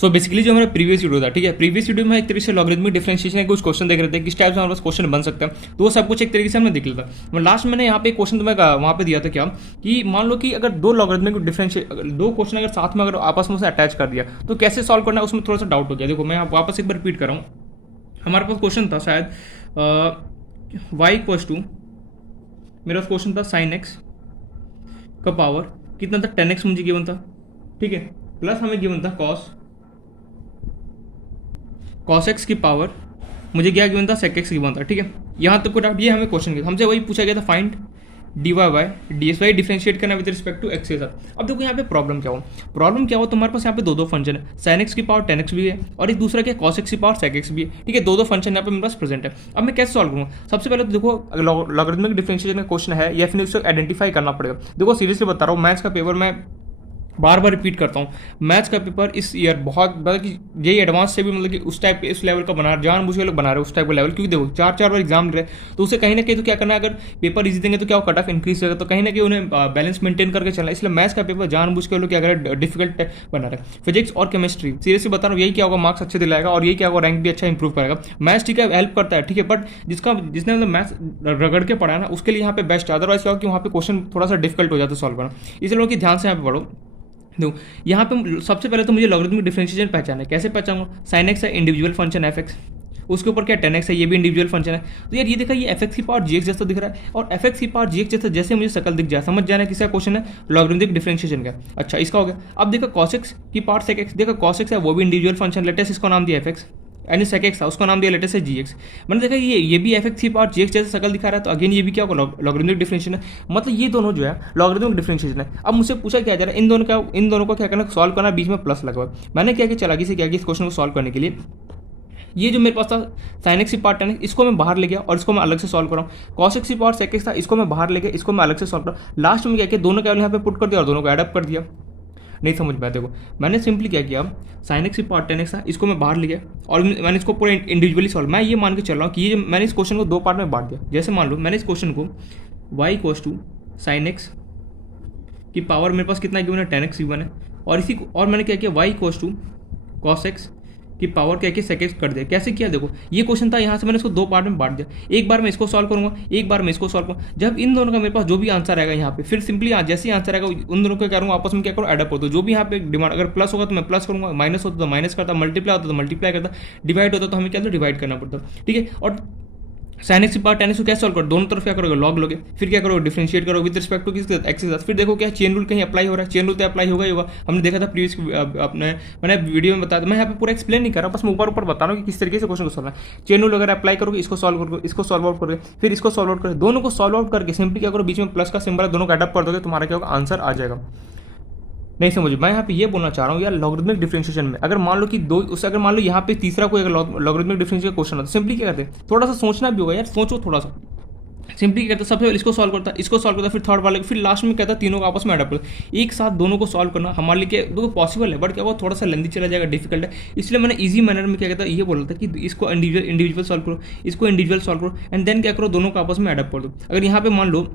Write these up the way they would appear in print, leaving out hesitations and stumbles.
So basically जो हमारा previous video था, ठीक है, प्रीवियस वीडियो में एक तरीके से लॉगरिथमिक डिफरेंशिएशन के कुछ क्वेश्चन देख रहे थे, किस टाइप से हमारे पास क्वेश्चन बन सकता है, तो वो सब कुछ एक तरीके से हमने देख लिया था। लास्ट मैंने यहाँ पे एक क्वेश्चन तुम्हें वहाँ पे दिया था क्या, कि मान लो कि अगर दो लॉगरिथमिक डिफरेंशिएशन, दो क्वेश्चन अगर साथ में अगर आपस में से अटैच कर दिया तो कैसे सॉल्व करना है, उसमें थोड़ा सा डाउट हो गया। देखो मैं वापस एक बार रिपीट कर रहा हूँ। हमारे पास क्वेश्चन था शायद y इक्वल्स टू, मेरा क्वेश्चन था साइन एक्स का पावर कितना था, 10x मुझे गिवन था, ठीक है, प्लस हमें गिवन था कॉस एक्स की पावर मुझे क्या गिवन था, सेक एक्स गिवन था, ठीक है। यहाँ तक को डाउट, ये हमें क्वेश्चन किया, हमसे वही पूछा गया था, find d Y by d s y differentiate करना विद रिस्पेक्ट टू एक्स के साथ। अब देखो यहाँ पे प्रॉब्लम क्या हो, तुम्हारे पास यहाँ पे दो फंक्शन है, साइन एक्स की पावर 10x भी है और एक दूसरा क्या कॉस एक्स की पावर सेक एक्स भी है, ठीक है, दो फंक्शन यहाँ पे मेरे पास प्रेजेंट है। अब मैं कैसे सॉल्व करूँगा, सबसे पहले तो देखो लॉगरिथमिक डिफरेंशिएशन का क्वेश्चन है या फिर उसको आइडेंटिफाई करना पड़ेगा। देखो सीरियसली बता रहा हूँ, मैथ्स का पेपर मैं बार बार रिपीट करता हूँ, मैथ्स का पेपर इस ईयर बहुत मतलब कि यही एडवांस से भी मतलब कि उस टाइप इस लेवल का बना जानबूझ के लोग बना रहे हैं उस टाइप का लेवल, क्योंकि देखो चार बार एग्जाम रहे तो उसे कहीं ना कहीं तो क्या करना है, अगर पेपर इजी देंगे तो क्या कट ऑफ इंक्रीज होगा, तो कहीं ना कहीं उन्हें बैलेंस मेंटेन करके चलना है। इसलिए मैथ्स का पेपर जानबूझ के लोग क्या करें, डिफिकल्ट बना रहे हैं। फिजिक्स और केमिस्ट्री सीरियसली बता रहा हूँ, यही क्या होगा, मार्क्स अच्छे दिलाएगा और यही क्या होगा, रैंक भी अच्छा इंप्रूव करेगा। मैथ्स ठीक है हेल्प करता है, ठीक है, बट जिसने मतलब मैथ्स रगड़ के पढ़ा है ना उसके लिए यहाँ पे बेस्ट है, अदरवाइज क्या होगा कि वहाँ पे क्वेश्चन थोड़ा सा डिफिकल्ट हो जाता है सॉल्व करना। इसलिए लोग ध्यान से यहाँ पे पढ़ो। देखो यहाँ पे सबसे पहले तो मुझे लॉगरिथमिक डिफरेंशिएशन पहचाना है, कैसे पहचानूंगा, साइन एक्स है इंडिविजुअल फंक्शन एफ एक्स, उसके ऊपर क्या 10x है, ये भी इंडिविजुअल फंक्शन है, तो यार ये देखा ये एफ एक्स की पावर जी एक्स जैसा दिख रहा है और एफ एक्स की पावर जी एक्स जैसा जैसे मुझे शकल दिख जाए समझ जाना किसका क्वेश्चन है, लॉगरिथमिक डिफरेंशिएशन का। अच्छा इसका हो गया। अब देखो cos x की पावर sec x, देखो cos x है वो भी इंडिविजुअल फंक्शन, लेटेस्ट इसको नाम दिया एफ एक्स, यानी सेक एक्स था उसका नाम दिया लेटेस्ट है जी एक्स। मैंने देखा ये भी एफ एक्स की पावर जी एक्स जैसे शकल दिखा रहा है, तो अगेन ये भी क्या होगा, लॉगरिथमिक डिफरेंशिएशन है, मतलब ये दोनों जो है लॉगरिथमिक डिफरेंशिएशन है। अब मुझसे पूछा क्या जा रहा है, इन दोनों को क्या करना, सॉल्व करना, बीच में प्लस लगवा। मैंने क्या किया, चलाकी से क्या किया, इस क्वेश्चन को सॉल्व करने के लिए ये जो मेरे पास था साइन एक्स की पावर 10x इसको मैं बाहर ले गया और इसको मैं अलग से सॉल्व कर रहा हूँ, कॉस एक्स की पावर सेक एक्स था इसको मैं बाहर ले गया, इसको मैं अलग से सॉल्व कर रहा हूँ। लास्ट में क्या किया, दोनों केवल यहाँ पे पुट कर दिया और दोनों को एडअप कर दिया। नहीं समझ में आया, देखो मैंने सिंपली क्या किया, साइन एक्स की पावर 10x था इसको मैं बाहर ले गया और मैंने इसको पूरा इंडिविजुअली सॉल्व, मैं ये मान के चल रहा हूँ कि ये मैंने इस क्वेश्चन को दो पार्ट में बांट दिया। जैसे मान लो मैंने इस क्वेश्चन को y equals to sine x की पावर मेरे पास कितना गिवन है, 10x गिवन है, और मैंने क्या किया, y equals to cos x की पावर क्या कि सेक एक्स कर दिया। कैसे किया, देखो ये क्वेश्चन था, यहाँ से मैंने इसको दो पार्ट में बांट दिया, एक बार मैं इसको सॉल्व करूंगा, एक बार मैं इसको सॉल्व करूंगा। जब इन दोनों का मेरे पास जो भी आंसर आएगा यहाँ पे, फिर सिंपली जैसे ही आंसर आएगा उन दोनों को क्या करूँगा, आपस में क्या करूँ, एडअप होता है। जो भी यहाँ पे डिमांड, अगर प्लस होगा तो मैं प्लस करूँगा, माइनस होता तो माइनस करता, मल्टीप्लाई होता तो मल्टीप्लाई करता, डिवाइड होता तो हमें क्या डिवाइड करना पड़ता, ठीक है। और साइन एक्स की पावर 10x को क्या सॉल्व करो, दोनों तरफ क्या करोगे, लॉग लोगे, फिर क्या करोगे, डिफरेंशिएट करोगे विद रिस्पेक्ट टू किसके साथ, एक्स के साथ। फिर देखो क्या चेन रूल कहीं अप्लाई हो रहा है, चेन रूल तो अप्लाई होगा ही होगा, हमने देखा था प्रीवियस अपने मैंने वीडियो में बताया। मैं यहाँ पे पूरा एक्सप्लेन नहीं कर रहा, बस मैं ऊपर बता रहा हूँ कि किस तरीके से क्वेश्चन को सॉल्व है। चेन रूल अगर अप्लाई करोगे, इसको सॉल्व करोगे, इसको सॉल्व आउट करोगे, फिर इसको सॉल्व आउट करोगे, दोनों को सॉल्व आउट करके सिंपली क्या करो, बीच में प्लस का सिंबल है, दोनों को एडअप कर दोगे, तुम्हारा क्या होगा, आंसर आ जाएगा। नहीं समझ, मैं यहाँ पे ये बोलना चाह रहा हूँ यार, लॉगरिथमिक डिफरेंशिएशन में अगर मान लो कि दो उससे अगर मान लो यहाँ पे तीसरा कोई अगर लॉगरिथमिक डिफरेंशिएशन क्वेश्चन है तो सिंपली क्या करते हैं, थोड़ा सा सोचना भी होगा यार, सोचो थोड़ा सा। सिंपली क्या करता है, सबसे पहले इसको सॉल्व करता है, इसको सॉल्व करता है, फिर थर्ड वाले, फिर लास्ट में कहता है तीनों को आपस में एडअप करता। एक साथ दोनों को सॉल्व करना हमारे लिए देखो पॉसिबल है, बट क्या वो थोड़ा सा लेंदी चला जाएगा, डिफिकल्ट है। इसलिए मैंने इजी मैनर में क्या कहता है ये बोला था कि इसको इंडिविजुअल सॉल्व करो, इसको इंडिविजुअल सॉल्व करो, एंड देन क्या करो, दोनों को आपस में एडअप कर दो। अगर यहाँ पे मान लो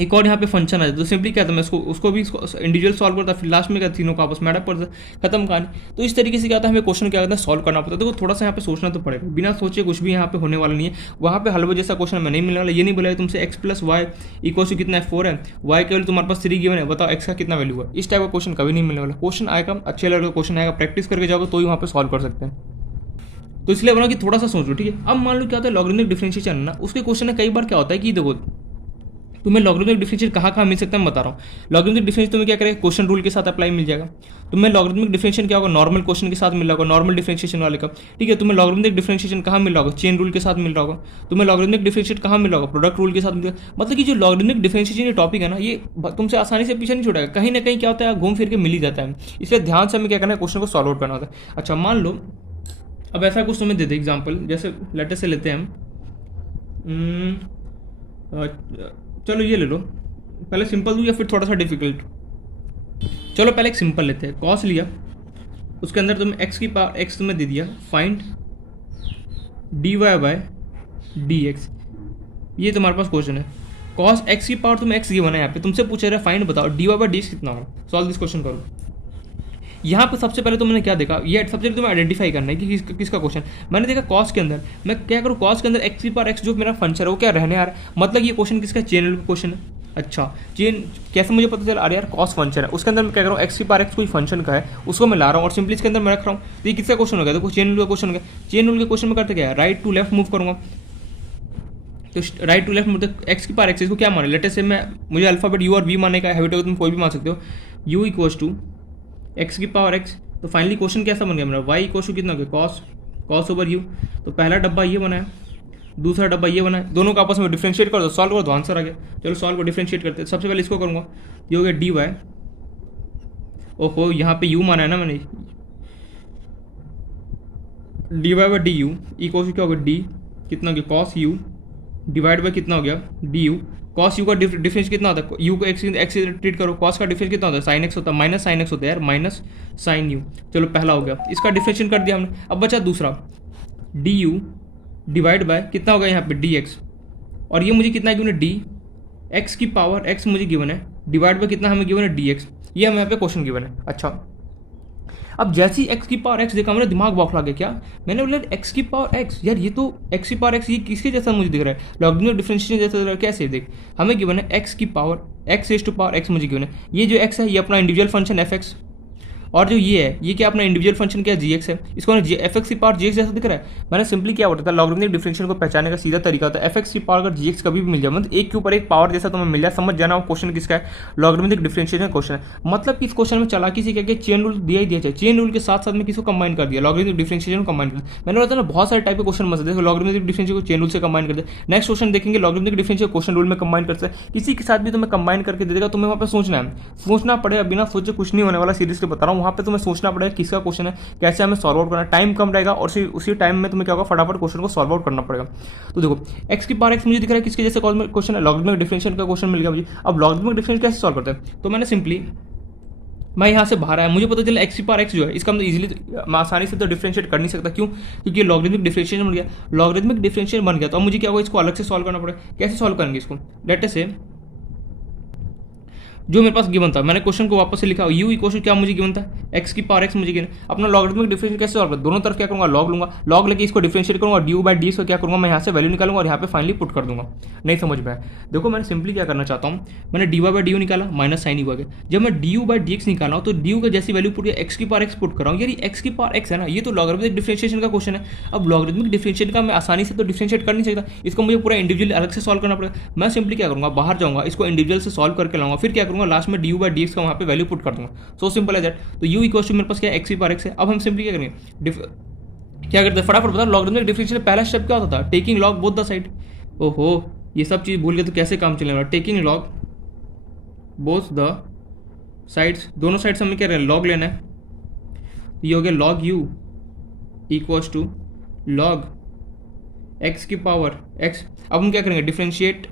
एक और यहाँ पे फंक्शन है तो सिंपली क्या था, मैं उसको भी इंडिविजुअल सॉल्व करता, फिर लास्ट में क्या तीनों का आपस में एडअप करता, खत्म कहानी। तो इस तरीके से क्या था, हमें क्वेश्चन क्या करता है, सॉल्व करना पड़ता है। देखो थोड़ा सा यहाँ पे सोचना तो पड़ेगा, बिना सोचे कुछ भी यहाँ पे होने वाला नहीं है। वहाँ पे हलवे जैसा क्वेश्चन में नहीं मिलने वाला, ये नहीं बोला तुमसे x plus y equal to कितना है 4 है, वाई केवल तुम्हारे पास 3 गिवन है, बताओ एक्स का कितना वैल्यू है। इस टाइप का क्वेश्चन कभी नहीं मिलने वाला। क्वेश्चन आएगा, अच्छे लेवल का क्वेश्चन आएगा, प्रैक्टिस करके जाओगे तो ही वहाँ पे सॉल्व कर सकते हैं। तो इसलिए बना कि थोड़ा सा सोचो, ठीक है। अब मान लो क्या होता है, लॉगरिथमिक डिफरेंशिएशन है ना, उसके क्वेश्चन में कई बार क्या होता है कि देखो तुम्हें लॉगरिथमिक डिफरेंशिएशन कहाँ मिल सकता है, मैं बता रहा हूँ। लॉगरिथमिक डिफरेंशिएशन तुम्हें क्या करेगा, क्वेश्चन रूल के साथ अप्लाई मिल जाएगा। तुम्हें लॉगरिथमिक डिफरेंशिएशन क्या होगा, नॉर्मल क्वेश्चन के साथ मिल रहा होगा, नॉर्मल डिफरेंशिएशन वाले का, ठीक है। तुम्हें लॉगरिथमिक डिफरेंशिएशन कहाँ मिल रहा होगा, चेन रूल के साथ मिल रहा होगा। तुम्हें लॉगरिथमिक डिफरेंशिएशन कहाँ मिल रहा होगा, प्रोडक्ट रूल के साथ मिल रहा है। मतलब कि जो लॉगरिथमिक डिफरेंशिएशन ये टॉपिक है ना, ये तुमसे आसानी से पीछे नहीं छुड़ेगा, कहीं ना कहीं क्या होता है, घूम फिर के मिल ही जाता है। इसलिए ध्यान से हमें क्या करना है, क्वेश्चन को सॉल्व आउट करना होता है। अच्छा मान लो अब ऐसा कुछ तुम्हें दे दे एग्जाम्पल, जैसे लेटर से लेते हैं हम, चलो ये ले लो, पहले सिंपल दूँ या फिर थोड़ा सा डिफिकल्ट। चलो पहले एक सिंपल लेते हैं। कॉस लिया, उसके अंदर तुम्हें एक्स की पावर एक्स तुम्हें दे दिया, find d y by d x, ये तुम्हारे पास क्वेश्चन है। कॉस एक्स की पावर तुम्हें एक्स गिवन है, यहाँ पे तुमसे पूछा रहा है फाइंड बताओ d y by d x कितना होगा, सॉल्व दिस क्वेश्चन करो। यहाँ पे सबसे पहले तो मैंने क्या देखा, ये सबसे पहले तुम्हें आइडेंटिफाई करना है कि किसका क्वेश्चन। मैंने देखा कॉस के अंदर, मैं क्या करूँ, कॉस के अंदर एक्स की पावर एक्स जो मेरा फंक्शन है वो क्या रहने आ रहा है, मतलब ये क्वेश्चन किसका, चेन रूल का क्वेश्चन है। अच्छा, चेन कैसे मुझे पता चला, अरे यार कॉस फंक्शन है, उसके अंदर मैं क्या कर रहा हूँ, एक्स की पावर एक्स कोई फंक्शन का है उसको मैं ला रहा हूँ और सिंपली इसके अंदर मैं रख रहा हूँ। तो ये किसका क्वेश्चन हो गया, देखो चेन रूल का क्वेश्चन हो गया। चेन रूल के क्वेश्चन में करते क्या है, राइट टू लेफ्ट मूव करूँगा, तो राइट टू लेफ्ट मतलब एक्स की पावर एक्स, इसको क्या माने, लेटेस्ट से मैं, मुझे अल्फाबेट यू और वी मानने का हैबिट होगा, तुम कोई भी मान सकते हो, यू इक्वल्स टू एक्स की पावर एक्स। तो फाइनली क्वेश्चन कैसा बन गया मेरा, वाई इक्वल्स टू कितना हो गया, कॉस कॉस ओवर यू। तो पहला डब्बा ये बनाया, दूसरा डब्बा ये बनाया, दोनों का आपस में डिफरेंशिएट कर दो, सॉल्व कर दो, आंसर आ गया। चलो सॉल्व को डिफरेंशिएट करते हैं, सबसे पहले इसको करूँगा, ये हो गया डी वाई, ओहो यहाँ पे यू माना है ना मैंने, d Y by D u equals to क्या हो गया, डी कितना हो गया कॉस यू डिवाइड बाई कितना हो गया डी यू। कॉस यू का डिफरेंस कितना होता है, यू को एक्स से ट्रीट करो, कॉस का डिफरेंस कितना होता है, साइन एक्स होता है, माइनस साइन एक्स होता है यार, माइनस साइन यू। चलो पहला हो गया, इसका डिफरेंशिएशन कर दिया हमने। अब बचा दूसरा, डी यू डिवाइड बाय कितना होगा यहाँ पे डी एक्स, और ये मुझे कितना है गिवन है, डी एक्स की पावर एक्स मुझे गिवन है, डिवाइड बाय कितना हमें गिवन है, डी एक्स। ये हमें यहाँ पे क्वेश्चन गिवन है। अच्छा, अब जैसे ही एक्स की पावर एक्स देखा, मेरा दिमाग बौखला गया, क्या मैंने बोला एक्स की पावर एक्स, यार ये तो एक्स की पावर एक्स, ये किसके जैसा मुझे दिख रहा है, लॉगरिथमिक डिफरेंशिएशन जैसा दिख रहा है। कैसे, देख हमें गिवन है एक्स की power x raise to power x मुझे गिवन है, ये जो एक्स है ये अपना इंडिविजुअल फंक्शन एफ एक्स, और जो ये है ये क्या अपना इंडिविजुअल फंक्शन क्या जी एक्स है, इसको एफ एक्स की पावर जी एक्स जैसा दिख रहा है। मैंने सिंपली क्या बोला था, लॉगरिथमिक डिफरेंशिएशन को पहचानने का सीधा तरीका होता है, एफ एक्स की पावर अगर जी एक्स कभी भी मिल जाए, मतलब एक के ऊपर एक पावर जैसा तुम्हें मिल जाए, समझ जाना वो क्वेश्चन किसका है, लॉगरिथमिक डिफरेंशिएशन क्वेश्चन है। मतलब कि इस क्वेश्चन में चालाकी से क्या चेन रूल दिया ही दिया चाहिए, चेन रूल के साथ साथ में किसको कंबाइन कर दिया, लॉगरिथमिक डिफरेंशिएशन को कंबाइन कर दिया। मैंने बताया ना बहुत सारे टाइप के क्वेश्चन मत देखो, लॉगरिथमिक डिफरेंशिएशन को चेन रूल से कंबाइन कर दिया। नेक्स्ट क्वेश्चन देखेंगे लॉगरिथमिक डिफरेंशिएशन क्वेश्चन रूल में कंबाइन करते हैं, किसी के साथ भी तुम्हें कंबाइन करके दे देगा, तुम्हें वहाँ पे सोचना पड़ेगा, बिना सोचे कुछ नहीं होने वाला, सीरीज के बता रहा हूँ। वहाँ पे तुम्हें सोचना पड़ेगा किसका क्वेश्चन है, कैसे हमें सॉल्व आउट करना, टाइम कम रहेगा और उसी टाइम में तुम्हें क्या होगा, फटाफट क्वेश्चन को सॉल्व आउट करना पड़ेगा। तो देखो एक्स की पावर एक्स मुझे दिख रहा है किसके जैसे क्वेश्चन है, लॉगरिथमिक डिफरेंशिएशन का क्वेश्चन मिल गया मुझे। अब लॉगरिथमिक डिफरेंशिएशन कैसे सॉल्व करते हैं, तो मैंने सिंपली, मैं यहाँ से बाहर आया, मुझे पता चला एक्स की पावर एक्स जो है इसका मतलब इजीली मैं आसानी से तो डिफरेंशिएट कर नहीं सकता, क्यों, क्योंकि लॉगरिथमिक डिफरेंशिएशन बन गया, लॉगरिथमिक डिफरेंशिएशन बन गया, तो अब मुझे क्या होगा, इसको अलग से सॉल्व करना पड़ेगा। कैसे सॉल्व करेंगे इसको, लेट अस से जो मेरे पास गिवन था, मैंने क्वेश्चन को वापस से लिखा, यू इक्वल क्या मुझे गिवन था, एक्स की पावर एक्स मुझे गिवन, अपना लॉगरिथमिक डिफरेंशिएशन कैसे सॉल्व करूँ, दोनों तरफ क्या करूँगा, लॉग लूंगा, लॉग लेके इसको डिफरेंशिएट करूँगा, D you by D x को क्या करूँगा, मैं यहाँ से वैल्यू निकालूंगा और यहाँ पे फाइनली पुट कर दूंगा। नहीं समझ में आया, देखो मैंने सिंपली क्या करना चाहता हूँ, मैंने d Y by D u निकाला, माइनस साइन यू आ गया। जब मैं d you by D x निकाला हूँ तो डी यू का जैसी वैल्यू पुट किया, एक्स की पावर एक्स पुट कर रहा हूँ, यार एक्स की पावर एक्स है ना, ये तो लॉगरिथमिक डिफरेंशिएशन का क्वेश्चन है। अब लॉगरिथमिक डिफरेंशिएशन का मैं आसानी से तो डिफरेंशिएट कर नहीं सकता, इसको मुझे पूरा इंडिविजुअली अलग से सॉल्व करना पड़ेगा। मैं सिंपली क्या करूँगा, बाहर जाऊँगा, इसको इंडिविजुअल से सॉल्व करके लाऊंगा, फिर क्या करूँगा, लास्ट में D you by D X का वहाँ पे वैल्यू पुट कर दूंगा। सो सिंपल है दैट। तो यू इक्वल टू मेरे पास क्या है, एक्स की पावर एक्स है। अब हम सिंपली क्या करेंगे, क्या करते हैं फटाफट बता, लॉगरिथमिक डिफरेंशिएशन पहला स्टेप क्या होता था, taking log both the side. ओहो ये सब चीज़ भूल गए तो कैसे काम चलेगा, taking log both the sides, दोनों साइड से हमें क्या रहना है, लॉग लेना है। तो ये हो गया log u equals to log x की पावर एक्स। अब हम क्या करेंगे, डिफरेंशिएट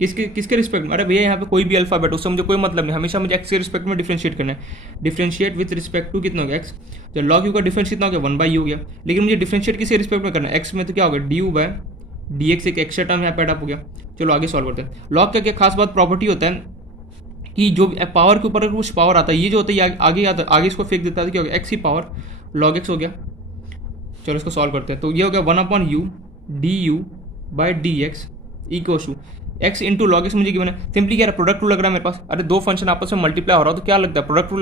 किसके रिस्पेक्ट में, अरे भैया यहाँ पे कोई भी अल्फाबेट उससे मुझे कोई मतलब नहीं, हमेशा मुझे एक्स के रिस्पेक्ट में डिफरेंशिएट करना है। डिफरेंशिएट विद रिस्पेक्ट टू कितना हो गया, एक्स। तो लॉग यू का डिफरेंस कितना हो गया, 1/u हो गया, लेकिन मुझे डिफरेंशिएट किसके रिस्पेक्ट में करना है, एक्स में, तो क्या हो गया d u by d x, एक एक्स्ट्रा टर्म यहाँ पे अडॉप्ट हो गया। चलो आगे सॉल्व करते हैं। लॉग का क्या खास बात प्रॉपर्टी होता है कि जो पावर के ऊपर कुछ पावर आता है, ये जो होता है आगे इसको फेंक देता है, क्या हो गया, एक्स की पावर लॉग एक्स हो गया। चलो इसको सॉल्व करते हैं। तो ये हो गया 1/u d you by D x equal to x into log x मुझे गिवन है। सिंपली क्या है, प्रोडक्ट रूल लग रहा है मेरे पास, अरे दो फंक्शन आपस में मल्टीप्लाई हो रहा हो तो क्या लगता है, प्रोडक्ट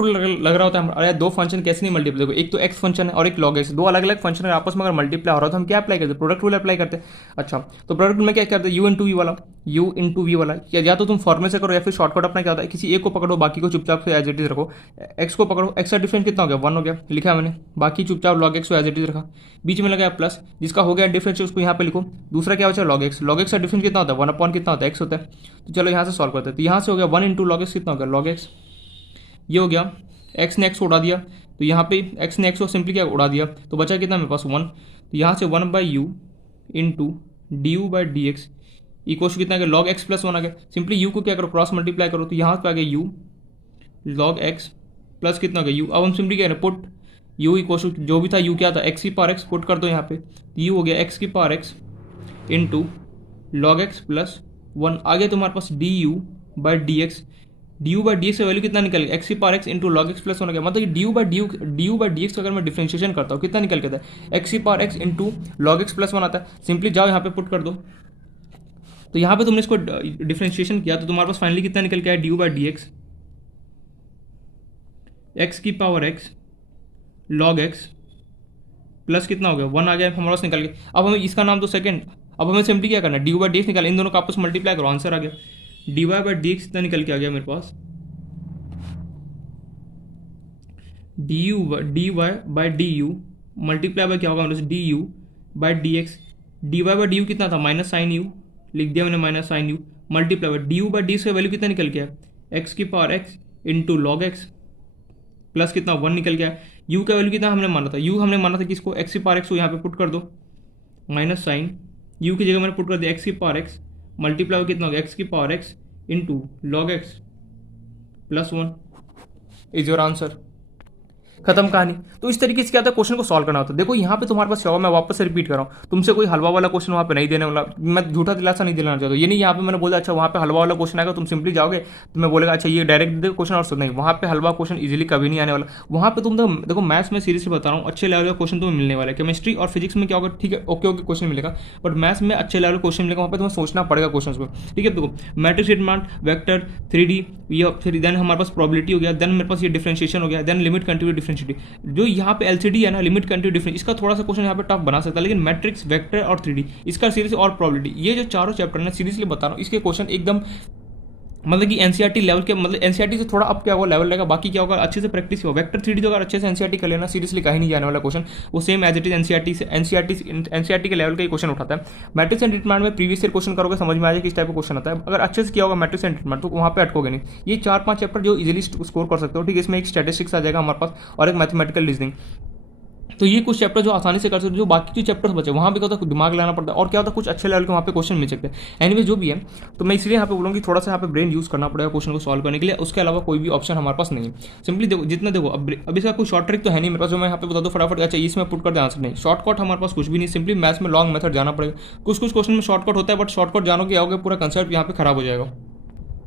रूल लग रहा होता है। अरे दो फंक्शन कैसे नहीं मल्टीप्लाई, देखो एक तो एक्स फंक्शन है और एक लॉग एक्स, दो अलग अलग फंक्शन है, आपस में अगर मल्टीप्लाई हो रहा है तो हम क्या अप्लाई करते हैं, प्रोडक्ट रूल अप्लाई करते हैं। अच्छा तो प्रोडक्ट रूल में क्या करते हैं, यू इंटू वी वाला या तो तुम फॉर्मूले से करो या फिर शॉर्टकट अपना क्या होता है, किसी एक को पकड़ो बाकी को चुपचाप से एज इट इज रखो। एक्स को पकड़ो, एक्स का डिफरेंस कितना हो गया, 1 हो गया, लिखा है मैंने, बाकी चुपचाप लॉग एक्स को एज इट इज रखा, बीच में लगाया प्लस, जिसका हो गया डिफरेंस उसको यहाँ पे लिखो। दूसरा क्या बचा, लॉग एक्स का डिफरेंस कितना होता है, 1 कितना होता है, एक्स होता है। तो चलो यहाँ से सॉल्व करते हैं। तो यहाँ से हो गया 1 इंटू लॉग एक्स कितना हो गया, लॉग एक्स। ये हो गया, एक्स ने एक्स को उड़ा दिया, तो यहाँ पे एक्स ने एक्स को सिंपली क्या उड़ा दिया, तो बचा कितना मेरे पास 1। तो यहाँ से 1/u into D you by D x equal कितना आ गया, लॉग एक्स प्लस 1 आ गया। सिंपली यू को क्या करो, क्रॉस मल्टीप्लाई करो, तो यहाँ पे आ गया यू लॉग एक्स प्लस कितना आ गया यू। अब हम सिंपली क्या करें, पुट यू इक्वल जो भी था यू क्या था, एक्स की पावर एक्स, पुट कर दो यहाँ पे, यू हो गया एक्स की power X into log x plus 1 आ गया तुम्हारे पास D you by D X, D you by D X का वैल्यू कितना निकल गया, एक्स की power X into log x plus one हो गया। मतलब D you by D X अगर मैं डिफ्रेंशिएशन करता हूँ कितना निकल के आता है, एक्स की power X into log x plus one आता है। सिंपली जाओ यहाँ पे पुट कर दो, तो यहाँ पे तुमने इसको डिफ्रेंशिएशन किया तो तुम्हारे पास फाइनली कितना निकल के आया, D you by D X, X की power X log x plus कितना हो गया, वन आ गया हमारे पास निकल गया। अब हमें इसका नाम तो सेकंड, अब हमें सिंपली क्या करना है, D you by D x निकाल, इन दोनों का आपस मल्टीप्लाई करो, आंसर आ गया D Y by D X इतना निकल के आ गया मेरे पास, D Y by D U multiply by क्या होगा मेरे पास, D you by D X, D Y by D U कितना था, माइनस साइन यू लिख दिया मैंने, minus sine U multiply by D you by D X का वैल्यू कितना निकल गया, एक्स की power X into log x plus कितना, वन निकल गया। यू का वैल्यू कितना हमने माना था, यू हमने माना था कि इसको एक्स की पावर एक्स को यहाँ पे पुट कर दो, माइनस साइन यू की जगह मैंने पुट कर दिया एक्स की पावर एक्स मल्टीप्लाई कितना हो गया, एक्स की power X into log x plus one is your answer. खत्म कहानी। तो इस तरीके से क्या होता है, क्वेश्चन को सॉल्व करना होता है। देखो यहाँ पे तुम्हारे पास क्या होगा, मैं वापस से रिपीट कर रहा हूँ, तुमसे कोई हलवा वाला क्वेश्चन वहाँ पे नहीं देने वाला, मैं झूठा दिलासा नहीं दिलाना चाहता। ये नहीं यहाँ पे मैंने बोला अच्छा वहाँ पे हलवा वाला क्वेश्चन आएगा, तुम सिंपली जाओगे तो मैं बोलेगा अच्छा ये डायरेक्ट दे क्वेश्चन और नहीं, वहाँ पे हलवा क्वेश्चन इजीली कभी नहीं आने वाला। वहाँ पे तुम देखो मैथ्स में सीरियसली बता रहा हूँ, अच्छे लेवल का क्वेश्चन तुम्हें मिलने वाला है। केमिस्ट्री और फिजिक्स में क्या होगा, ठीक है ओके क्वेश्चन मिलेगा, बट मैथ्स में अच्छे लेवल क्वेश्चन मिलेगा, वहाँ पे तुम्हें सोचना पड़ेगा क्वेश्चन में, ठीक है। देखो मैट्रिक्स डिटरमिनेंट, वेक्टर, 3D, ये फिर देन हमारे पास प्रोबेबिलिटी हो गया, देन मेरे पास ये डिफरेंशिएशन हो गया, देन लिमिट कंटिन्यू डिफरेंशिएटी। जो यहाँ पे एलसीडी है ना, लिमिट कंटिन्यू डिफरेंस, इसका थोड़ा सा क्वेश्चन यहाँ पे टफ बना सकता है, लेकिन मैट्रिक्स, वेक्टर और 3D इसका सीरीज और प्रोबेबिलिटी, ये जो चारों चैप्टर है सीरियसली बता रहा हूँ, इसके क्वेश्चन एकदम मतलब कि एनसीईआरटी लेवल के, मतलब एनसीईआरटी से थोड़ा अब क्या होगा लेवल रहेगा, बाकी क्या होगा अच्छे से प्रैक्टिस होगा। वेक्टर 3D तो अगर अच्छे से एनसीईआरटी कर लेना सीरियसली कहीं नहीं जाने वाला क्वेश्चन, वो same as it is NCERT के लेवल का ही क्वेश्चन उठाता है। मैट्रिक्स एंड डिटरमिनेंट में प्रीवियस ईयर क्वेश्चन करोगे समझ में आ जाए किस टाइप का क्वेश्चन आता है। अगर अच्छे से किया होगा मैट्रिक्स एंड डिटरमिनेंट तो वहाँ पे अटकोगे नहीं। ये 4-5 चैप्टर जो इजीली स्कोर कर सकते हो, ठीक है। इसमें एक स्टैटिस्टिक्स आ जाएगा हमारे पास और एक मैथमेटिकल रीजनिंग, तो ये कुछ चैप्टर जो आसानी से कर सकते हो। जो बाकी जो चैप्टर्स बचे वहाँ पे क्या होता है दिमाग लगाना पड़ता है, और क्या होता है कुछ अच्छे लेवल के वहाँ पे क्वेश्चन मिल सकते हैं। एनीवे जो भी है, तो मैं इसलिए यहाँ पे बोलूँगा कि थोड़ा सा यहाँ पे ब्रेन यूज़ करना पड़ेगा क्वेश्चन को सॉल्व करने के लिए, उसके अलावा कोई भी ऑप्शन हमारे पास नहीं है। सिंपली देखो जितना देखो अब इसका कोई शॉर्ट ट्रिक तो है नहीं मेरे पास जो मैं यहाँ पे बता दूँ फटाफट अच्छा इसमें पुट कर दे आंसर, नहीं शॉर्टकट हमारे पास कुछ भी नहीं। सिंपली मैथ्स में लॉन्ग मेथड जाना पड़ेगा। कुछ क्वेश्चन में शॉर्टकट होता है, बट शॉर्टकट जानोगे आओगे पूरा कंसेप्ट यहाँ पे खराब हो जाएगा।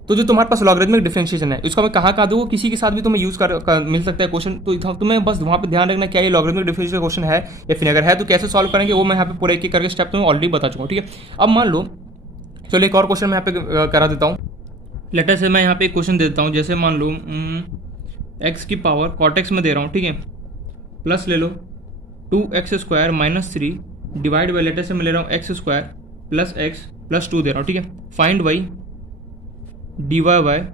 तो जो तुम्हारे पास लॉगरिथमिक डिफरेंशिएशन है इसको मैं कहाँ दूँ, किसी के साथ भी तुम्हें यूज़ कर मिल सकता है क्वेश्चन, तो तुम्हें बस वहाँ पे ध्यान रखना क्या ये लॉगरिथमिक डिफरेंशिएशन क्वेश्चन है या फिर अगर है तो कैसे सॉल्व करेंगे वो मैं यहाँ पे पूरा एक करके स्टेप तुम्हें ऑलरेडी बता चुका हूँ, ठीक है। अब मान लो चलो एक और क्वेश्चन मैं यहाँ पे करा देता हूँ। लेटर से मैं यहाँ पे एक क्वेश्चन दे देता हूँ, जैसे मान लो एक्स की पावर कॉटेक्स में दे रहा हूँ, ठीक है, प्लस ले लो 2x² - 3 डिवाइड बाई लेटर से मैं ले रहा हूँ x² प्लस x प्लस 2 दे रहा हूँ, ठीक है। Find y d y by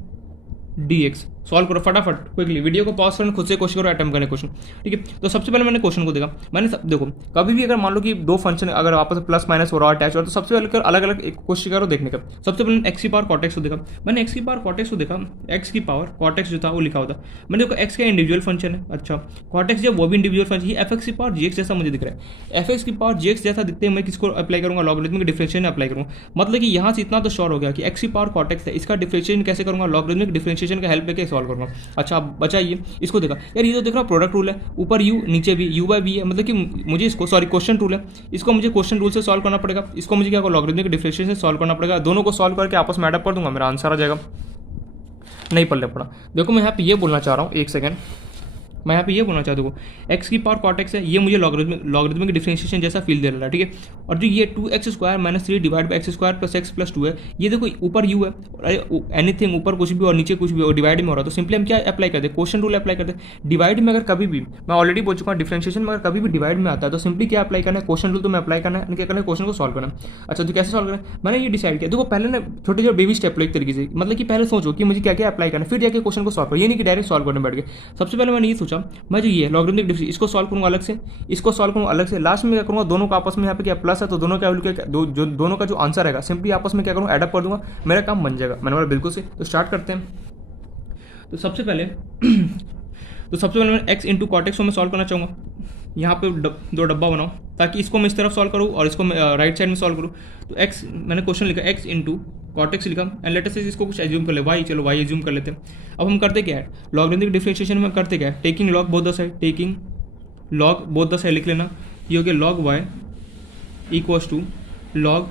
d x, solve करो फटाफट क्विकली, वीडियो को पॉज करने खुद से कोशिश करो अटेम्प्ट करने क्वेश्चन, ठीक है। तो सबसे पहले मैंने क्वेश्चन को देखा, मैंने देखो कभी भी अगर मान लो कि दो फंक्शन अगर आपस में प्लस माइनस हो रहा है अटैच हो रहा है, तो सबसे पहले अलग अलग कोशिश करो देखने का। सबसे पहले एक्स की पावर कॉटेक्स को देखा, मैंने एक्स की पावर कॉटेक्स को देखा, एक्स की पावर कॉटेक्स जो था वो लिखा होता, मैंने देखो एक्स का इंडिविजुअल फंक्शन है, अच्छा कॉटेक्स जो वो भी इंडिविजुअल फंक्शन है, एफ एक्स की पावर जी एक्स जैसा मुझे दिख रहा है। एफ एक्स की पावर जी एक्स जैसा दिखते हैं, मैं किसको अप्लाई करूँगा, लॉगरिथमिक डिफरेंशिएशन अप्लाई करूँगा। मतलब कि यहाँ से इतना तो श्योर हो गया कि एक्स की पावर कॉटेक्स है, इसका डिफरेंशिएशन कैसे करूँगा, लॉगरिथमिक डिफरेंशिएशन का हेल्प लेके सॉल्व करूँगा। अच्छा बचाइए इसको देखा यार, ये तो देख रहा प्रोडक्ट रूल है, ऊपर यू नीचे भी यू बाई बी है, मतलब कि मुझे इसको सॉरी क्वेश्चन रूल है, इसको मुझे क्वेश्चन रूल से सॉल्व करना पड़ेगा, इसको मुझे क्या लॉगरिथमिक डिफरेंशिएशन से सॉल्व करना पड़ेगा। दोनों को सॉल्व करके आपस में एडअप कर दूंगा, मेरा आंसर आ जाएगा। नहीं पढ़ना पड़ा। देखो मैं यहाँ पे ये बोलना चाह रहा हूँ, एक सेकेंड मैं यहाँ पे ये बोलना चाहता हूँ, एक्स की पावर कॉटेक्स है, ये मुझे लॉगरिथमिक डिफरेंशिएशन जैसा फील दे रहा है, ठीक है। और जो ये 2x² - 3 divide by x² plus x plus 2 है, ये देखो ऊपर u है और एनीथिंग ऊपर कुछ भी और नीचे कुछ भी और डिवाइड में हो रहा है, तो सिंपली हम क्या अप्लाई करते हैं, क्वेश्चन रूल अप्लाई करते हैं। डिवाइड में अगर कभी भी, मैं ऑलरेडी बोल चुका हूँ डिफरेंशिएशन में अगर कभी भी डिवाइड में आता है तो सिंपली क्या अप्लाई करना है, क्वेश्चन रूल तो मैं अप्लाई करना है, क्या करना है क्वेश्चन को सॉल्व करना है। अच्छा तो कैसे सॉल्व करना है, मैंने ये डिसाइड किया। देखो पहले ना छोटे छोटे बेबी स्टेप लो एक तरीके से, मतलब कि पहले सोचो कि मुझे क्या क्या अप्लाई करना है, फिर जाके क्वेश्चन को सॉल्व करो, ये नहीं कि डायरेक्ट सॉल्व करने बैठ गए। सबसे पहले मैंने ये सोचा, मैं जो ये लॉगरिथमिक डिफरेंशिएशन इसको सॉल्व करूंगा अलग से, इसको सॉल्व करूंगा अलग से, लास्ट में क्या करूंगा दोनों का आपस में यहाँ पे क्या प्लस है तो दोनों का दोनों का जो आंसर रहेगा सिंपली आपस में क्या करूँगा एडअप कर दूंगा, मेरा काम बन जाएगा। मैंने बोला बिल्कुल से। तो स्टार्ट करते हैं। तो सबसे पहले मैं एक्स इंटू कॉटेक्स को मैं सॉल्व करना चाहूँगा। यहाँ पे दो डब्बा बनाओ ताकि इसको मैं इस तरफ सॉल्व करूँ और इसको मैं राइट साइड में सॉल्व करूँ। तो एक्स मैंने क्वेश्चन लिखा एक्स इंटू कॉटेक्स लिखा एंड लेटर से इसको कुछ एज्यूम कर ले वाई, चलो वाई एज्यूम कर लेते हैं। अब हम करते क्या है, लॉगरिथमिक डिफरेंशिएशन में करते क्या है, taking log both the side, taking log both the side लिख लेना। ये हो गया log y equals to log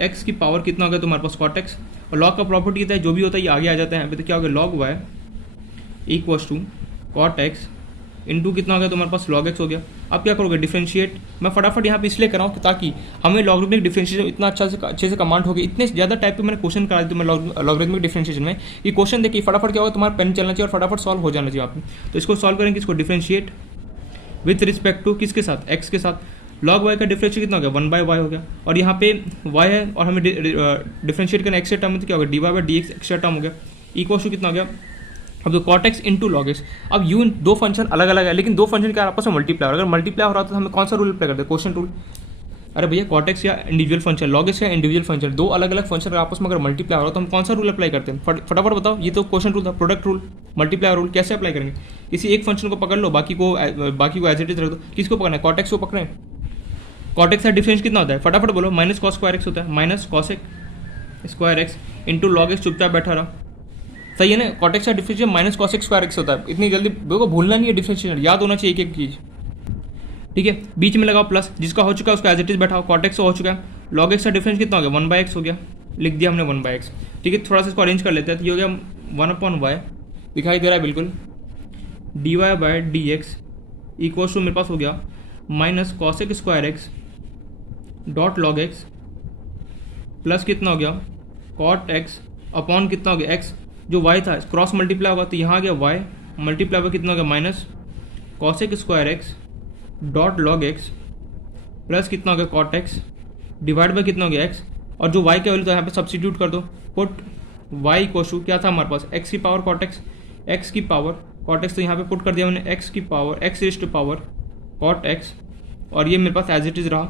x की पावर कितना हो गया तुम्हारे पास कॉटेक्स, और लॉग का प्रॉपर्टी होता है जो भी होता है ये आगे आ जाता है यहाँ पे। तो क्या हो गया log y equals to cot x into कितना हो गया तुम्हारे पास लॉग एक्स हो गया। अब क्या करोगे डिफरेंशिएट, मैं फटाफट यहाँ पे इसलिए कर रहा हूँ ताकि हमें लॉगरिथमिक डिफरेंशिएशन इतना अच्छे से कमांड हो गया। इतने ज़्यादा टाइप पे मैंने क्वेश्चन करा दिया मैं लॉगरिथमिक डिफरेंशिएशन में, ये क्वेश्चन देखिए फटाफट क्या होगा तुम्हारा पेन चलना चाहिए और फटाफट सॉल्व हो जाना चाहिए आप। तो इसको सॉल्व करेंगे, इसको डिफरेंशिएट विथ रिस्पेक्ट टू किसके साथ, एक्स के साथ। लॉग वाई का डिफरेंशिएट कितना हो गया 1/y हो गया, और यहाँ पे y है और हमें डिफरेंशिएट करना एक्स टर्म में, तो क्या हो गया dy/dx एक्स्ट्रा टर्म हो गया इक्वल टू कितना हो गया अब तो cot x into log x. अब यू दो फंक्शन अलग अलग है लेकिन दो फंक्शन क्या आपस में मल्टीप्लाई, अगर मल्टीप्लाई हो रहा था तो हमें कौन सा रूल अप्लाई करते हैं, क्वेश्चन रूल। अरे भैया कॉट एक्स या इंडिविजुअल फंक्शन, लॉग एक्स या इंडिविजुअल फंक्शन, दो अलग अलग फंक्शन आपस में अगर मल्टीप्लाई हो रहा है तो हम कौन सा रूल अप्लाई करते हैं, फटाफट बताओ। ये तो क्वेश्चन रूल था, प्रोडक्ट रूल, मल्टीप्लाई रूल कैसे अप्लाई करेंगे। किसी एक फंक्शन को पकड़ लो, बाकी को एज इट इज रख दो। किसको पकड़ना है, कॉट एक्स को पकड़े। कॉट एक्स का डिफरेंस कितना होता है फटाफट बोलो, माइनस कॉस स्क्वायर एक्स होता है, minus cosec square x into log x, चुपचाप बैठा रहा। सही है ना, कॉट एक्स का differentiation minus cosec square x होता है। इतनी जल्दी देखो भूलना नहीं है, डिफरेंशिएशन याद होना चाहिए एक एक चीज, ठीक है। बीच में लगाओ प्लस, जिसका हो चुका है उसका एज इट इज बैठाओ। कॉट एक्स हो चुका है, लॉग एक्स का डिफरेंस कितना हो गया 1/x हो गया, लिख दिया हमने 1/x, ठीक है। थोड़ा सा इसको अरेंज कर लेते हैं, तो ये हो गया 1/y दिखाई दे रहा है बिल्कुल, dy/dx इक्वल टू मेरे पास हो गया minus cosec square x dot log x plus कितना हो गया कॉट एक्स अपॉन कितना हो गया एक्स, जो y था क्रॉस मल्टीप्लाई होगा तो यहाँ आ गया y मल्टीप्लाई होगा कितना हो गया minus cosec square x dot log x plus कितना हो गया कॉट एक्स डिवाइड बाय कितना हो गया x, और जो y का वैल्यू था यहाँ पे सब्स्टिट्यूट कर दो, पुट y इक्वल टू क्या था हमारे पास x की पावर कॉट एक्स, x की पावर कॉट एक्स, तो यहाँ पे पुट कर दिया मैंने x की power x raise to power cot x, और ये मेरे पास एज इट इज रहा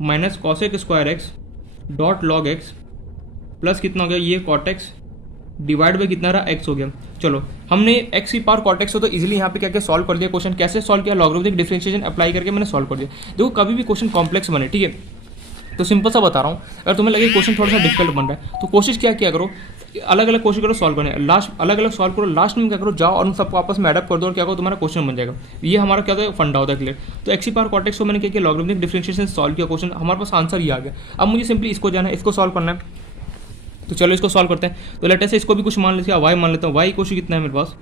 minus cosec square x dot log x plus कितना हो गया ये कॉट एक्स डिवाइड बाय कितना रहा x हो गया। चलो हमने x की पावर कॉट एक्स हो तो इजीली यहाँ पे क्या क्या सॉल्व कर दिया क्वेश्चन। कैसे सॉल्व किया, लॉगरिथमिक डिफरेंशिएशन अप्लाई करके मैंने सॉल्व कर दिया। देखो कभी भी क्वेश्चन कॉम्प्लेक्स बने, ठीक है, तो सिंपल सा बता रहा हूँ, अगर तुम्हें लगे क्वेश्चन थोड़ा सा डिफिकल्ट बन रहा है तो कोशिश क्या किया करो, अलग अलग कोशिश करो सॉल्व करने, लास्ट अलग अलग सॉल्व करो, लास्ट में क्या करो जाओ और उन सबको आपस में एडअप कर दो और क्या करो तुम्हारा क्वेश्चन बन जाएगा। ये हमारा क्या होता है फंडा होता है क्लियर। तो एक्स की पावर कॉट एक्स को मैंने क्या किया लॉगरिथमिक डिफरेंशिएशन सॉल्व किया, क्वेश्चन हमारे पास आंसर ये आ गया। अब मुझे सिंपली इसको जाना है, इसको सॉल्व करना है, तो चलो इसको सॉल्व करते हैं। तो लेट से इसको भी कुछ मान लेते हैं, y मान लेता हूँ, y इक्वल टू कितना है मेरे पास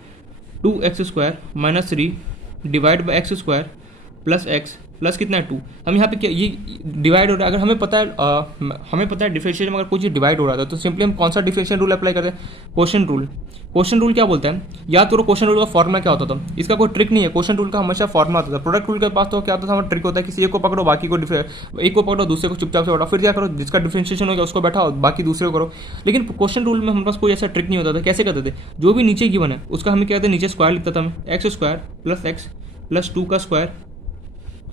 2x square minus 3 divide by x square plus x plus कितना है 2। हम यहाँ पे क्या ये डिवाइड हो रहा है, अगर हमें पता है डिफरेंशिएशन में अगर कोई चीज़ डिवाइड हो रहा था तो सिंपली हम कौन सा डिफरेंशिएशन रूल अप्लाई करते हैं, क्वेश्चन रूल। क्वेश्चन रूल क्या बोलते हैं, याद करो क्वेश्चन रूल का फॉर्मूला क्या होता था, इसका कोई ट्रिक नहीं है, क्वेश्चन रूल का हमेशा फॉर्मूला होता था। प्रोडक्ट रूल के पास तो क्या होता था हमारा ट्रिक होता है, किसी एक को पकड़ो बाकी को एक को पकड़ो दूसरे को चुपचाप से बैठाओ, फिर क्या करो जिसका डिफरेंशिएशन हो गया उसको बैठाओ बाकी दूसरे को करो। लेकिन क्वेश्चन रूल में हमारे पास कोई ऐसा ट्रिक नहीं होता था। कैसे करते थे, जो भी नीचे गिवन है उसका हमें क्या कहते हैं नीचे स्क्वायर लिखता था, हमें x square plus x plus 2 का स्क्वायर।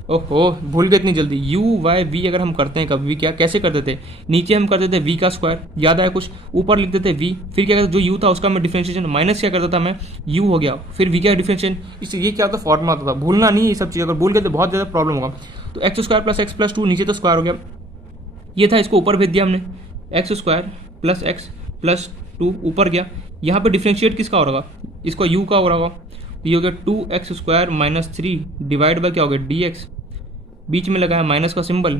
ओहो भूल गए इतनी जल्दी, u y v अगर हम करते हैं कभी भी क्या कैसे करते थे, नीचे हम करते थे v का स्क्वायर, याद आया कुछ, ऊपर लिखते थे v, फिर क्या करते जो u था उसका मैं डिफरेंशिएशन माइनस क्या करता था मैं u हो गया, फिर v का डिफरेंशिएशन, इससे ये क्या होता फॉर्मूला होता था। भूलना नहीं ये सब चीज़, अगर भूल गए तो बहुत ज़्यादा प्रॉब्लम होगा। तो x square plus x plus 2 नीचे तो स्क्वायर हो गया, ये था इसको ऊपर भेज दिया हमने, x square plus x plus 2 ऊपर गया, यहाँ पर डिफरेंशिएट किसका हो रहा होगा, इसको u का हो रहा होगा, तो ये हो गया 2x square minus 3 divide by क्या हो गया dx, बीच में लगा है माइनस का सिंबल।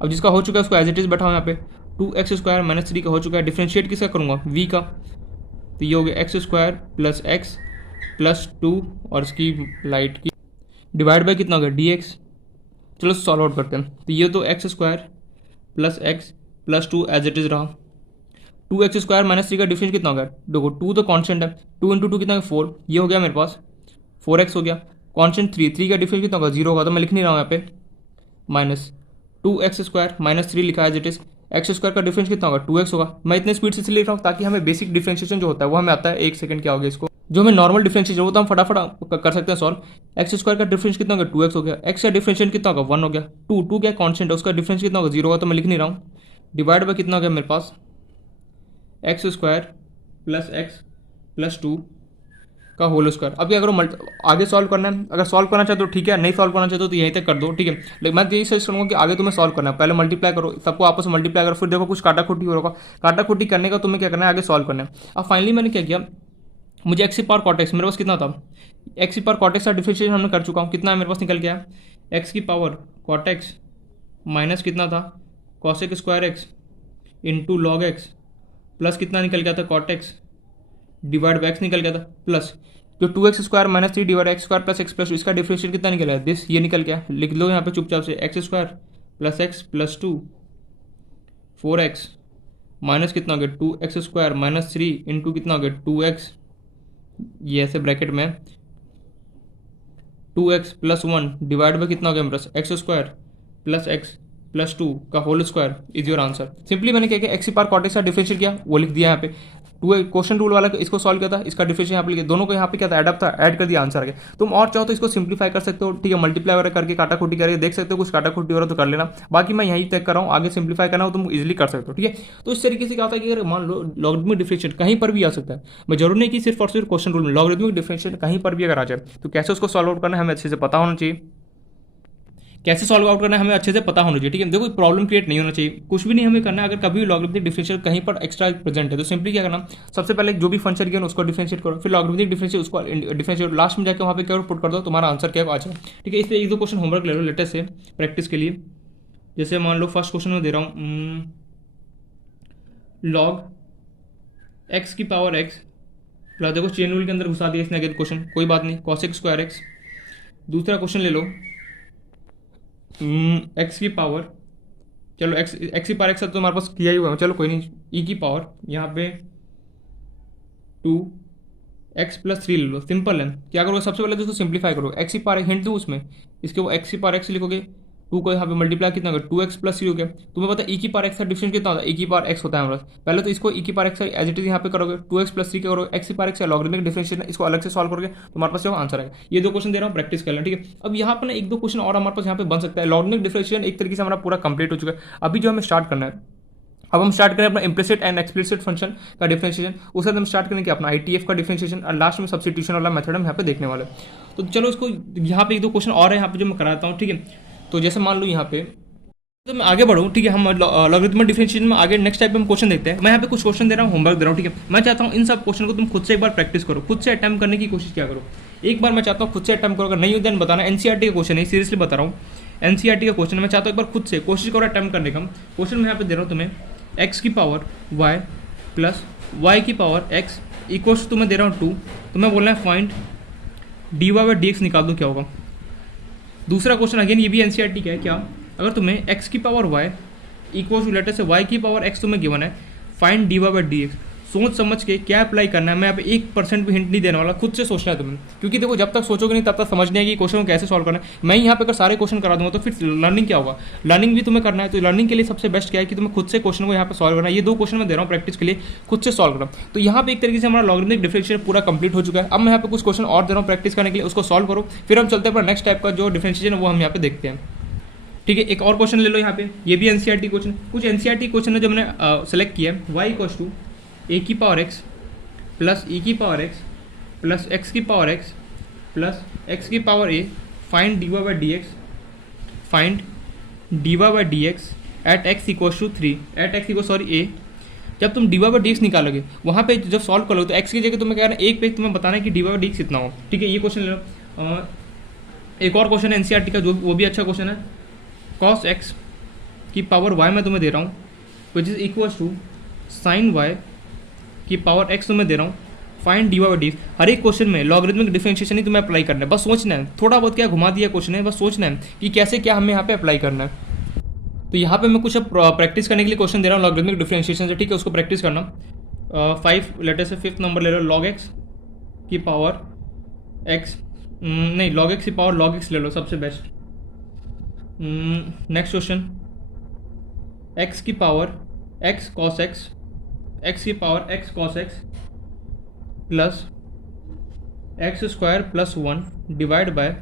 अब जिसका हो चुका है उसको एज इट इज बैठा हूँ यहाँ पे, 2x स्क्वायर माइनस 3 का हो चुका है, डिफरेंशिएट किसका करूँगा v का, तो ये हो गया x square plus x plus 2 और इसकी लाइट की डिवाइड बाई कितना हो गया dx। चलो सॉल्व आउट करते हैं, तो ये तो x square plus x plus 2 as it is रहा, 2x स्क्वायर माइनस 3 का डिफरेंस कितना हो गया, देखो 2 तो कॉन्स्टेंट है, 2 इंटू 2 कितना है 4, ये हो गया मेरे पास 4x हो गया, कॉन्स्टेंट 3 का डिफरेंस कितना होगा 0 होगा, तो मैं लिख नहीं रहा हूँ यहाँ पे माइनस 2x स्क्वायर माइनस 3 लिखा है as it is, x square का डिफरेंस कितना होगा 2x होगा। मैं इतने स्पीड से इसलिए लिख रहा हूँ ताकि हमें बेसिक डिफरेंशिएशन जो होता है वो हमें आता है, एक सेकंड क्या हो गया इसको, जो हमें नॉर्मल डिफरेंशिएशन वो तो हम फटाफट कर सकते हैं सॉल्व। एक्स स्क्वायर का डिफरेंस कितना होगा 2x हो गया, एक्स का डिफरेंशिएशन कितना होगा 1 हो गया, 2 क्या कॉन्स्टेंट है उसका डिफरेंस कितना होगा 0 होगा, तो मैं लिख नहीं रहा हूँ, डिवाइड बाई कितना हो गया मेरे पास X square plus x plus 2 का होल स्क्वायर। अब क्या करो आगे सॉल्व करना है, अगर सॉल्व करना चाहते हो ठीक है, नहीं सॉल्व करना चाहते हो तो यहीं तक कर दो, ठीक है। लेकिन मैं यही सजेस्ट करूँगा कि आगे तुम्हें सॉल्व करना है, पहले मल्टीप्लाई करो, सबको आपस में मल्टीप्लाई करो, फिर देखो कुछ काटा खुटी हो रहा, काटा खुटी करने का तुम्हें क्या करना है आगे सॉल्व करना है। अब फाइनली मैंने क्या किया, मुझे एक्स की पावर कॉट एक्स मेरे पास कितना था, एक्स की पावर कॉट एक्स का डिफरेंशिएशन हमने कर चुका हूँ, कितना मेरे पास निकल गया एक्स की पावर कॉट एक्स माइनस कितना था cosec square x into log x plus कितना निकल गया था cot x divide by x निकल गया था, प्लस जो 2x² minus 3 divide x square plus x plus इसका डिफरेंशियल कितना निकला है दिस, ये निकल गया। लिख लो यहाँ पे चुपचाप से x² plus x plus 2 4x minus कितना हो गया 2x² माइनस 3 इंटू कितना हो गया 2x, ये ऐसे ब्रैकेट में 2x प्लस 1 डिवाइड बाई कितना हो गया plus x² plus x plus 2 का whole square is your answer. Simply मैंने क्या किया एक्स की पावर कॉट एक्स का डिफरेंशियल किया, वो लिख दिया यहाँ पे। टू क्वेश्चन रूल वाला इसको सॉल्व किया था, इसका डिफरेंशियल यहाँ पे लिखा, दोनों को यहाँ पे क्या था एड अप था, ऐड कर दिया आंसर आ गया। तुम और चाहो तो इसको सिंप्लीफाई कर सकते हो, ठीक है, मल्टीप्लाई वगैरह करके काटा खोटी करके देख सकते हो, कुछ काटा खोटी हो रहा तो कर लेना, बाकी मैं यही तय कर रहा हूँ, आगे सिंप्लीफाई करना हो तुम इजिली कर सकते हो, ठीक है। तो इस तरीके से क्या होता है कि अगर मान लो लॉगरिथमिक डिफरेंशियल कहीं पर भी आ सकता है, मैं जरूर नहीं कि सिर्फ और सिर्फ क्वेश्चन रूल में, लॉगरिथमिक डिफरेंशियल कहीं पर भी अगर आ जाए तो कैसे उसको सॉल्व आउट करना है हमें अच्छे से पता होना चाहिए, कैसे सॉल्व आउट करना है हमें अच्छे से पता होना चाहिए, ठीक है। देखो प्रॉब्लम क्रिएट नहीं होना चाहिए, कुछ भी नहीं हमें करना है। अगर कभी लॉगरिथमिक डिफरेंशियल कहीं पर एक्स्ट्रा प्रेजेंट है तो सिंपली क्या करना, सबसे पहले जो भी फंक्शन गिवन उसको डिफरेंशिएट करो, फिर लॉगरिथमिक डिफरेंशियल उसको डिफरेंशिएट, लास्ट में जाकर वहाँ पे क्या पुट कर दो, तुम्हारा आंसर क्या आ जाए, ठीक है। इसलिए एक दो क्वेश्चन होमवर्क ले लो लेटेस्ट से प्रैक्टिस के लिए। जैसे मान लो फर्स्ट क्वेश्चन में दे रहा हूँ लॉग एक्स की पावर एक्स प्लस, देखो चेन रूल के अंदर घुसा दिया इसने अगेन क्वेश्चन, कोई बात नहीं, कॉसेक स्क्वायर एक्स। दूसरा क्वेश्चन ले लो एक्स की पावर, चलो एक्स की पावर एक्स तो हमारे पास किया ही हुआ है, चलो कोई नहीं, ई की पावर यहाँ पे 2x प्लस 3 ले लो, सिंपल है। क्या करोगे सबसे पहले तो इसको सिंप्लीफाई करो, एक्स की पावर हिंट दो उसमें, इसके वो एक्स की पावर एक्स लिखोगे, 2 को यहाँ पे मल्टीप्लाई कितना होगा 2x प्लस 3 हो गया। तुम्हें पता है ई की पावर एक्स का डिफरेंस कितना होता है, ई की पावर एक्स होता है हमारा, पहले तो इसको ई की power x as it is यहाँ पे करोगे, 2x प्लस 3 करोगे, एक्स की पावर एक्स लॉगरिथमिक डिफरेंशियल इसको अलग से सॉल्व करोगे, तुम्हारे पास जो आंसर आएगा। ये दो क्वेश्चन दे रहा हूँ, प्रैक्टिस कर लेना, ठीक है। अब यहाँ पर ना एक दो क्वेश्चन और हमारे पास यहाँ पे बन सकता है। लॉगरिथमिक डिफरेंशियल एक तरीके से हमारा पूरा कंप्लीट हो चुका है, अभी जो हमें स्टार्ट करना है, अब हम स्टार्ट करें अपना इम्प्लिसिट एंड एक्सप्लिसिट फंक्शन का डिफरेंशिएशन, उसके बाद हम स्टार्ट करेंगे अपना ITF का डिफरेंशिएशन, और लास्ट में सब्स्टिट्यूशन वाला मेथड हम यहाँ पे देखने वाले। तो चलो इसको यहाँ पे एक दो क्वेश्चन और है यहाँ पे जो मैं कराता हूँ, ठीक है। तो जैसे मान लो यहाँ पे, तो मैं आगे बढ़ूँ, ठीक है, हम लॉगरिथमिक डिफरेंशिएशन में आगे नेक्स्ट टाइप में हम क्वेश्चन देखते हैं। मैं यहाँ पे कुछ क्वेश्चन दे रहा हूँ, होमवर्क दे रहा हूँ, ठीक है। मैं चाहता हूँ इन सब क्वेश्चन को तुम खुद से एक बार प्रैक्टिस करो, खुद से अटेम्प्ट करने की कोशिश क्या करो, एक बार मैं चाहता हूँ खुद से अटेम्प्ट करो, अगर नहीं हो देन बताना। NCERT का क्वेश्चन है, सीरियसली बता रहा हूँ, NCERT का क्वेश्चन है, मैं चाहता हूँ एक बार खुद से कोशिश करो अटेम्प्ट करने का। क्वेश्चन मैं यहाँ पे दे रहा हूँ तुम्हें, x की पावर y प्लस y की पावर x इक्वल्स तुम्हें दे रहा हूँ 2, तुम्हें बोलना है फाइंड dy/dx निकाल दो क्या होगा। दूसरा क्वेश्चन अगेन ये भी NCERT का है, क्या अगर तुम्हें x की power y equals to later से y की पावर x तुम्हें गिवन है, फाइंड dy/dx। सोच समझ के क्या अप्लाई करना है, मैं यहाँ पे 1% भी हिंट नहीं देने वाला, खुद से सोचना है तुम्हें, क्योंकि देखो जब तक सोचोगे नहीं तब तक समझ नहीं आएगी क्वेश्चन को कैसे सॉल्व करना है। मैं यहाँ पे अगर सारे क्वेश्चन करा दूंगा तो फिर लर्निंग क्या होगा, लर्निंग भी तुम्हें करना है। तो लर्निंग के लिए सबसे बेस्ट क्या है कि तुम्हें खुद से क्वेश्चन को यहाँ पे सॉल्व करना है। ये दो क्वेश्चन मैं दे रहा हूँ प्रैक्टिस के लिए, खुद से सॉल्व करना। तो यहाँ पे एक तरीके से हमारा लॉगरिथमिक डिफरेंशियल पूरा कंप्लीट हो चुका है। अब मैं यहाँ पे कुछ क्वेश्चन और दे रहा हूँ प्रैक्टिस करने के लिए, उसको सॉल्व करो, फिर हम चलते हैं अपना नेक्स्ट टाइप का जो डिफरेंशिएशन वो हम यहाँ पे देखते हैं, ठीक है। एक और क्वेश्चन ले लो यहाँ पे, ये भी NCERT क्वेश्चन, कुछ NCERT क्वेश्चन है जो मैंने सेलेक्ट किया है। y इक्वल्स टू a की पावर x प्लस e की पावर x प्लस x की पावर x प्लस x की power a, find dy/dx, find dy/dx at x equals to 3, at x equal sorry a। जब तुम dy/dx निकालोगे वहाँ पे जब सॉल्व करोगे तो x की जगह तुम्हें क्या है, एक पे तुम्हें बताना है कि dy/dx कितना हो, ठीक है। ये क्वेश्चन ले लो। एक और क्वेश्चन है NCERT का जो वो भी अच्छा क्वेश्चन है, cos x की पावर y मैं तुम्हें दे रहा हूँ which is equals to sine y की पावर x तुम्हें दे रहा हूँ, फाइंड dy/dx। हर एक क्वेश्चन में लॉगरिथमिक डिफरेंशिएशन ही तुम्हें अप्लाई करना है, बस सोचना है, थोड़ा बहुत क्या घुमा दिया क्वेश्चन है, बस सोचना है कि कैसे क्या हमें यहाँ पे अप्लाई करना है। तो यहाँ पे मैं कुछ प्रैक्टिस करने के लिए क्वेश्चन दे रहा हूँ लॉगरिथमिक डिफरेंशिएशन से, ठीक है, उसको प्रैक्टिस करना। 5 लेटर से 5th नंबर ले लो, log x की पावर x, नहीं log x की पावर log x ले लो, सबसे बेस्ट। नेक्स्ट क्वेश्चन, x की power x cos x, x की power x cos x plus x square plus 1 divide by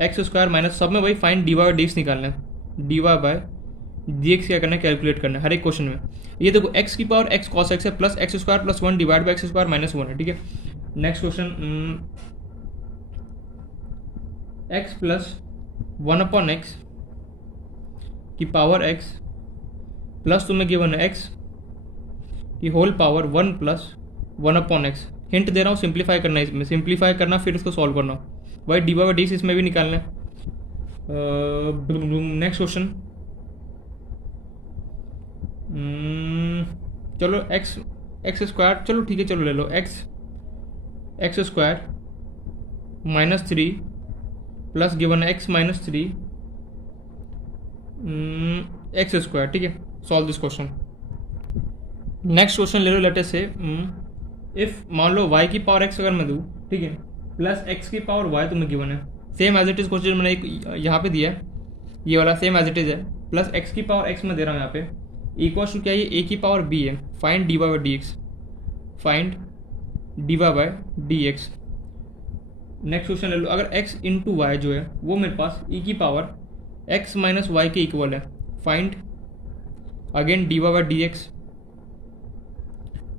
x square minus, सब में वही फाइंड dy/dx निकालना है, dy/dx क्या करना है, कैलकुलेट करना है हर एक क्वेश्चन में। ये देखो x की पावर x cos x है plus x square plus 1 divide by x square minus 1 है, ठीक है। Next question, x plus 1/x की पावर x प्लस तुम्हें गिवन है x की whole power 1 plus 1/x। Hint दे रहा हूँ, सिंप्लीफाई करना है, इसमें सिंप्लीफाई करना फिर उसको सॉल्व करना, भाई dy/dx इसमें भी निकालना है। नेक्स्ट क्वेश्चन, चलो x एक्स स्क्वायर, चलो ठीक है, चलो ले लो X square minus 3 plus given X minus 3 X square, ठीक है। Solve this question. Next question ले लो, लेटर से इफ मान लो y की पावर x अगर मैं दूँ, ठीक है, प्लस x की पावर y तुम्हें गिवन है, same as it is question मैंने एक यहाँ पे दिया है, ये वाला सेम एज इट इज है, प्लस x की पावर x में दे रहा हूँ यहाँ पे, इक्वल टू क्या, ये a की पावर b है, find dy by D x, find dy by D x. Next question ले लो, अगर x इंटू वाई जो है वो मेरे पास e की पावर x माइनस वाई के इक्वल है, find again dy by D x.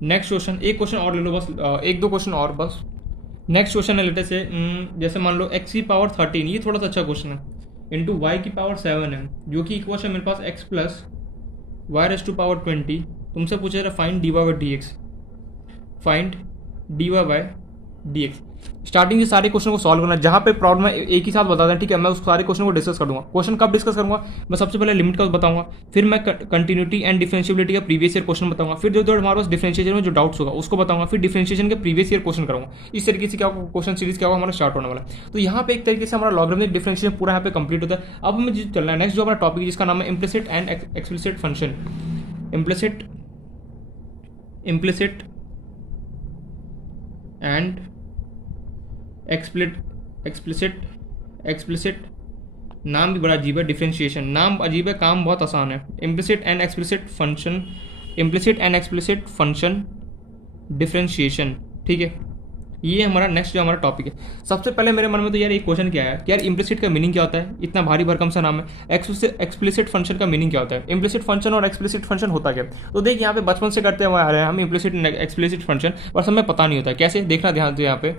Next question, एक क्वेश्चन और ले लो बस, एक दो क्वेश्चन और बस। नेक्स्ट क्वेश्चन है लेटे से जैसे मान लो x की पावर 13, ये थोड़ा सा अच्छा क्वेश्चन है, इंटू वाई की पावर 7 है, जो कि इक्वल है मेरे पास x plus y raise to power 20। तुमसे पूछा जा रहा find d Y by D x, find d Y by D x. Starting से सारे क्वेश्चन को सॉल्व करना, जहाँ पे प्रॉब्लम है एक ही साथ बता दें, ठीक है। मैं उस सारे क्वेश्चन को डिस्कस कर दूंगा। क्वेश्चन कब डिस्कस करूंगा, मैं सबसे पहले लिमिट का बताऊंगा, फिर मैं कंटिन्यूटी एंड डिफरेंशिएबिलिटी का प्रीवियस ईयर क्वेश्चन बताऊंगा, फिर जो हमारे पास डिफरेंशिएशन में जो डाउट्स होगा उसको बताऊंगा, फिर डिफरेंशिएशन के प्रीवियस ईयर क्वेश्चन करूंगा। इस तरीके से क्या क्वेश्चन सीरीज क्या होगा हमारा स्टार्ट होने वाला है। तो यहाँ पे एक तरीके से हमारा लॉगरिथमिक डिफरेंशिएशन पूरा यहाँ पे कंप्लीट होता है। अब हमें जो चलना है नेक्स्ट जो हमारा टॉपिक जिसका नाम है implicit and explicit function, implicit and explicit नाम भी बड़ा अजीब है, डिफरेंशिएशन नाम अजीब है, काम बहुत आसान है। Implicit and explicit function differentiation, ठीक है। ये हमारा नेक्स्ट जो हमारा टॉपिक है। सबसे पहले मेरे मन में तो यार एक क्वेश्चन क्या है कि यार इम्प्लिसिट का मीनिंग क्या होता है, इतना भारी भरकम सा नाम है। एक्सप्लिसिट फंक्शन का मीनिंग क्या होता है, इम्प्लिसिट फंक्शन और एक्सप्लिसिट फंक्शन होता क्या। तो देख यहाँ पे बचपन से करते हुए आ रहे हैं हम इम्प्लिसिट एंड एक्सप्लिसिट फंक्शन, बस हमें पता नहीं होता है कैसे। देखना ध्यान से यहाँ पे